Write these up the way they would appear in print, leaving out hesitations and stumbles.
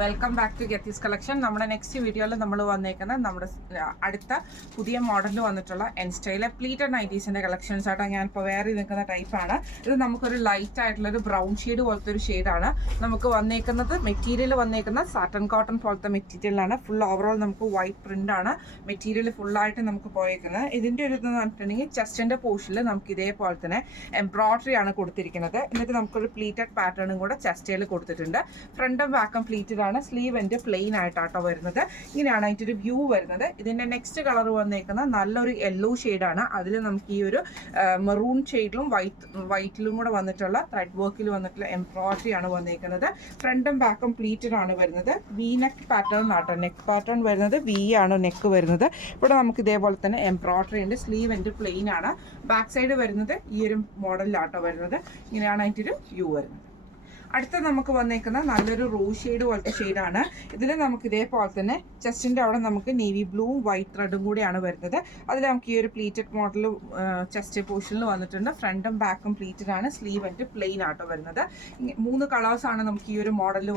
Welcome back to ഗെത്തീസ് collection. നമ്മുടെ next വീഡിയോയിൽ നമ്മൾ വന്നേക്കുന്നത് നമ്മുടെ അടുത്ത പുതിയ മോഡലിൽ വന്നിട്ടുള്ള എൻ സ്റ്റൈലെ പ്ലീറ്റഡ് നൈറ്റീസിൻ്റെ കളക്ഷൻസ് ആയിട്ടോ. ഞാനിപ്പോൾ വേറെ നിൽക്കുന്ന ടൈപ്പാണ്. ഇത് നമുക്കൊരു ലൈറ്റ് ആയിട്ടുള്ളൊരു ബ്രൗൺ ഷെയ്ഡ് പോലത്തെ ഒരു ഷെയ്ഡാണ് നമുക്ക് വന്നേക്കുന്നത്. മെറ്റീരിയൽ വന്നേക്കുന്ന സാറ്റൻ കോട്ടൺ പോലത്തെ മെറ്റീരിയലാണ്. ഫുൾ ഓവറോൾ നമുക്ക് വൈറ്റ് പ്രിൻ്റ് ആണ് മെറ്റീരിയൽ ഫുള്ളായിട്ട് നമുക്ക് പോയേക്കുന്നത്. ഇതിൻ്റെ ഒരു ഇതെന്ന് പറഞ്ഞിട്ടുണ്ടെങ്കിൽ ചെസ്റ്റിൻ്റെ പോർഷനിൽ നമുക്ക് ഇതേപോലെ തന്നെ എംബ്രോയ്ഡറി ആണ് കൊടുത്തിരിക്കുന്നത്. എന്നിട്ട് നമുക്കൊരു പ്ലീറ്റഡ് പാറ്റേണും കൂടെ ചെസ്റ്റേൽ കൊടുത്തിട്ടുണ്ട്. ഫ്രണ്ടും ബാക്കും പ്ലീറ്റഡ് ആണ്. സ്ലീവ് എൻ്റെ പ്ലെയിൻ ആയിട്ടാട്ടോ വരുന്നത്. ഇങ്ങനെയാണ് അതിൻ്റെ ഒരു വ്യൂ വരുന്നത്. ഇതിൻ്റെ നെക്സ്റ്റ് കളർ വന്നേക്കുന്നത് നല്ലൊരു യെല്ലോ ഷെയ്ഡാണ്. അതിൽ നമുക്ക് ഈ ഒരു മെറൂൺ ഷെയ്ഡിലും വൈറ്റിലും കൂടെ വന്നിട്ടുള്ള ത്രെഡ് വർക്കിൽ വന്നിട്ടുള്ള എംബ്രോയ്ഡറി ആണ് വന്നേക്കുന്നത്. ഫ്രണ്ടും ബാക്കും പ്ലീറ്റഡ് ആണ് വരുന്നത്. വി നെക്ക് പാറ്റേൺ ആട്ടോ. നെക്ക് പാറ്റേൺ വരുന്നത് വി ആണ് നെക്ക് വരുന്നത്. ഇവിടെ നമുക്ക് ഇതേപോലെ തന്നെ എംബ്രോയ്ഡറി ഉണ്ട്. സ്ലീവ് എൻ്റെ പ്ലെയിൻ ആണ്. ബാക്ക് സൈഡ് വരുന്നത് ഈ ഒരു മോഡലിലാട്ടോ വരുന്നത്. ഇങ്ങനെയാണ് അതിൻ്റെ ഒരു വ്യൂ വരുന്നത്. അടുത്ത നമുക്ക് വന്നേക്കുന്ന നല്ലൊരു റോസ് ഷെയ്ഡ് പോലത്തെ ഷെയ്ഡാണ്. ഇതിൽ നമുക്ക് ഇതേപോലെ തന്നെ ചെസ്റ്റിൻ്റെ അവിടെ നമുക്ക് നേവി ബ്ലൂവും വൈറ്റ് റെഡും കൂടിയാണ് വരുന്നത്. അതിൽ നമുക്ക് ഈ ഒരു പ്ലീറ്റഡ് മോഡൽ ചെസ്റ്റ് പോർഷനിൽ വന്നിട്ടുണ്ട്. ഫ്രണ്ടും ബാക്കും പ്ലീറ്റഡ് ആണ്. സ്ലീവ് ആൻഡ് പ്ലെയിൻ ആട്ടോ വരുന്നത്. 3 കളേഴ്സാണ് നമുക്ക് ഈ ഒരു മോഡലിൽ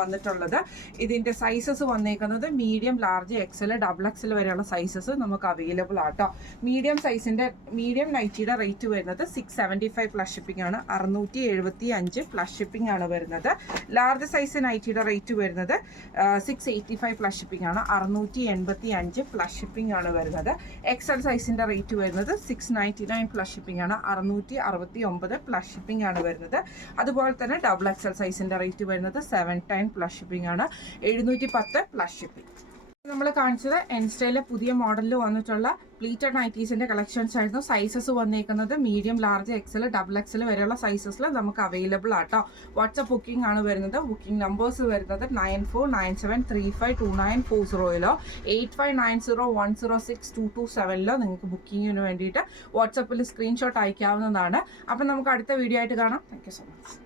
വന്നിട്ടുള്ളത്. ഇതിൻ്റെ സൈസസ് വന്നേക്കുന്നത് medium, large, XL, double XL വരെയുള്ള സൈസസ് നമുക്ക് അവൈലബിൾ ആട്ടോ. മീഡിയം നൈറ്റിയുടെ റേറ്റ് വരുന്നത് 675 പ്ലസ് ഷിപ്പിംഗ് ആണ്. 675 പ്ലസ് ഷിപ്പിംഗ് ആണ് വരുന്നത്. ലാർജ് സൈസ് നൈറ്റിയുടെ റേറ്റ് വരുന്നത് 685 പ്ലസ് ഷിപ്പിംഗ് ആണ്. 685 പ്ലസ് ഷിപ്പിംഗ് ആണ് വരുന്നത്. എക്സൽ സൈസിന്റെ റേറ്റ് വരുന്നത് 699 പ്ലസ് ഷിപ്പിംഗ് ആണ്. 669 പ്ലസ് ഷിപ്പിംഗ് ആണ് വരുന്നത്. അതുപോലെ തന്നെ ഡബിൾ എക്സൽ സൈസിന്റെ റേറ്റ് വരുന്നത് 710 പ്ലസ് ഷിപ്പിംഗ് ആണ്. 710 പ്ലസ് ഷിപ്പിംഗ്. നമ്മൾ കാണിച്ചത് എൻ സ്റ്റൈലിലെ പുതിയ മോഡലിൽ വന്നിട്ടുള്ള പ്ലീറ്റഡ് നൈറ്റീസിൻ്റെ കളക്ഷൻസ് ആയിരുന്നു. സൈസസ് വന്നേക്കുന്നത് medium, large, XL, double XL വരെയുള്ള സൈസസിൽ നമുക്ക് അവൈലബിൾ ആട്ടോ. വാട്സപ്പ് ബുക്കിംഗ് ആണ് വരുന്നത്. ബുക്കിംഗ് നമ്പേഴ്സ് വരുന്നത് 9497352940 8590106227 നിങ്ങൾക്ക് ബുക്കിങ്ങിന് വേണ്ടിയിട്ട് വാട്സപ്പിൽ സ്ക്രീൻഷോട്ട് അയക്കാവുന്നതാണ്. അപ്പം നമുക്ക് അടുത്ത വീഡിയോ ആയിട്ട് കാണാം. Thank you so much.